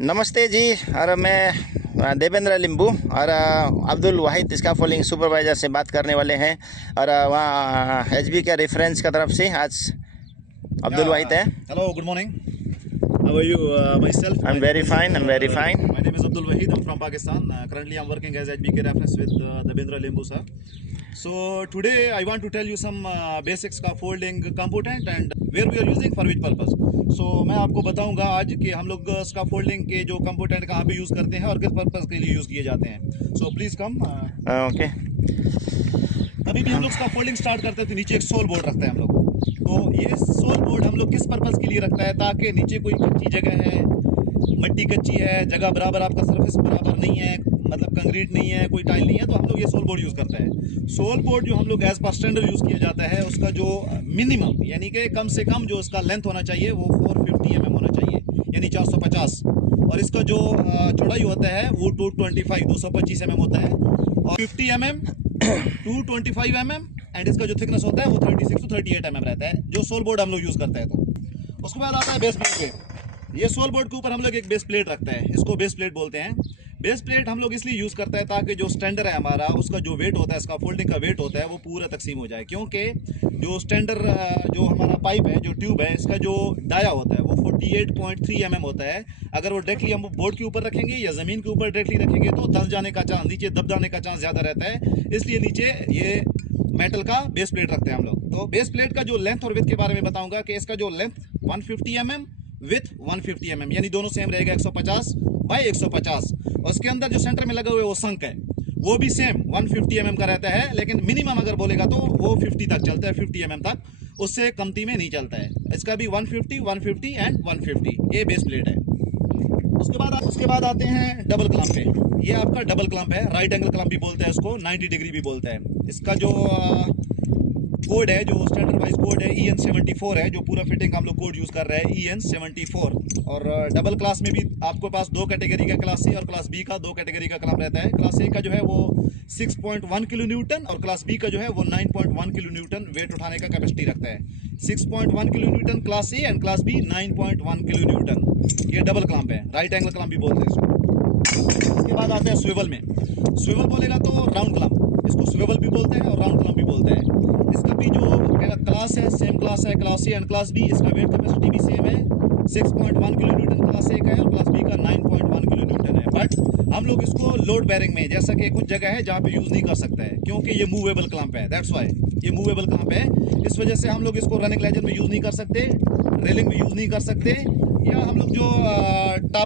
नमस्ते जी। और मैं देवेंद्र लिंबू और अब्दुल वाहिद स्काफोल्डिंग सुपरवाइज़र से बात करने वाले हैं। और वहाँ एचबी के रेफरेंस की तरफ से आज अब्दुल वाहिद है। Hello, good morning. How are you? Myself. I'm very fine. I'm very fine. My name is Abdul Wahid. I'm from Pakistan. Currently, I'm working as HBK reference with Devendra Limbu sir. So today, I want to tell you some basic scaffolding component and where we are using for which purpose. So मैं आपको बताऊंगा आज कि हम लोग scaffolding के जो component कहाँ पे यूज़ करते हैं और किस पर्पस के लिए यूज़ किए जाते हैं. So please come. ओके। अभी भी हम लोग स्काफोल्डिंग स्टार्ट करते हैं तो नीचे एक सोल बोर्ड रखते हैं हम लोग। तो ये सोल बोर्ड हम लोग किस पर्पस के लिए रखता है, ताकि नीचे कोई कच्ची जगह है, मिट्टी कच्ची है, जगह बराबर आपका सरफेस बराबर नहीं है, मतलब कंक्रीट नहीं है, कोई टाइल नहीं है, तो हम लोग ये सोल बोर्ड यूज़ करते हैं। सोल बोर्ड जो हम लोग एज पर स्टैंडर्ड यूज़ किया जाता है, उसका जो मिनिमम यानी कि कम से कम जो उसका लेंथ होना चाहिए वो 450 mm होना चाहिए, यानी 450। और इसका जो चौड़ाई होता है वो 225 mm होता है, और 50 mm 225 mm एंड इसका जो थिकनेस होता है वो 36 to 38 mm रहता है, जो सोल बोर्ड हम लोग यूज़ करते हैं। तो उसके बाद आता है बेस प्लेट पे। ये सोल बोर्ड के ऊपर हम लोग एक बेस प्लेट रखते हैं, इसको बेस प्लेट बोलते हैं। बेस प्लेट हम लोग इसलिए यूज़ करते हैं ताकि जो स्टैंडर है हमारा, उसका जो वेट होता है, इसका फोल्डिंग का वेट होता है, वो पूरा तकसीम हो जाए। क्योंकि जो स्टैंडर जो हमारा पाइप है, जो ट्यूब है, इसका जो डाया होता है वो 48.3 mm होता है। अगर वो डायरेक्टली हम बोर्ड के ऊपर रखेंगे या ज़मीन के ऊपर डायरेक्टली रखेंगे तो धंस जाने का चांस, नीचे दब जाने का चांस ज़्यादा रहता है, इसलिए नीचे ये मेटल का बेस प्लेट रखते हैं हम लोग। तो बेस प्लेट का जो लेंथ और विड्थ के बारे में बताऊंगा कि इसका जो लेंथ 150 mm विथ 150 mm, यानी दोनों सेम रहेगा, 150 बाई 150। और उसके अंदर जो सेंटर में लगा हुआ है वो संक है, वो भी सेम 150 mm का रहता है, लेकिन मिनिमम अगर बोलेगा तो वो 50 तक चलता है, 50 mm तक, उससे कमती में नहीं चलता है। इसका भी 150 150 एंड 150 ये बेस प्लेट है। उसके बाद आते हैं डबल क्लम्प पे। ये आपका डबल क्लम्प है, राइट एंगल क्लम्प भी बोलते हैं इसको, 90 डिग्री भी बोलते हैं। इसका जो कोड है, जो स्टैंडर्ड वाइज कोड है, EN 74 है, जो पूरा फिटिंग हम लोग कोड यूज़ कर रहे हैं, EN 74। और डबल क्लास में भी आपके पास दो कैटेगरी का, क्लास सी और क्लास बी का दो कैटेगरी का क्लम्प रहता है। क्लास ए का जो है वो 6.1 किलो न्यूटन और क्लास बी का जो है वो 9.1 किलो न्यूटन वेट उठाने का कैपेसिटी रखता है। 6.1 kilo newton class A and class B 9.1 kilo newton. ये डबल क्लम्प है, राइट एंगल क्लम्प भी बोलते हैं इसको। इसके बाद आते हैं स्विवल में। स्विवल बोलेगा तो राउंड क्लम्प, इसको स्विवल भी बोलते हैं और राउंड क्लम्प भी बोलते हैं। इसका भी जो क्लास है सेम क्लास है, class C and class B. इसका वेट कैपेसिटी भी सेम है, 6.1 किलो न्यूटन क्लास ए का है और क्लास बी का 9.1 किलो न्यूटन है। बट हम लोग इसको लोड बेरिंग में, जैसा कि कुछ जगह है जहाँ पे यूज़ नहीं कर सकते हैं, क्योंकि ये मूवेबल क्लम्प है, दैट्स वाई ये मूवेबल क्लम्प है। इस वजह से हम लोग इसको रनिंग लेजर में यूज़ नहीं कर सकते, रेलिंग में यूज़ नहीं कर सकते, या हम लोग जो टॉप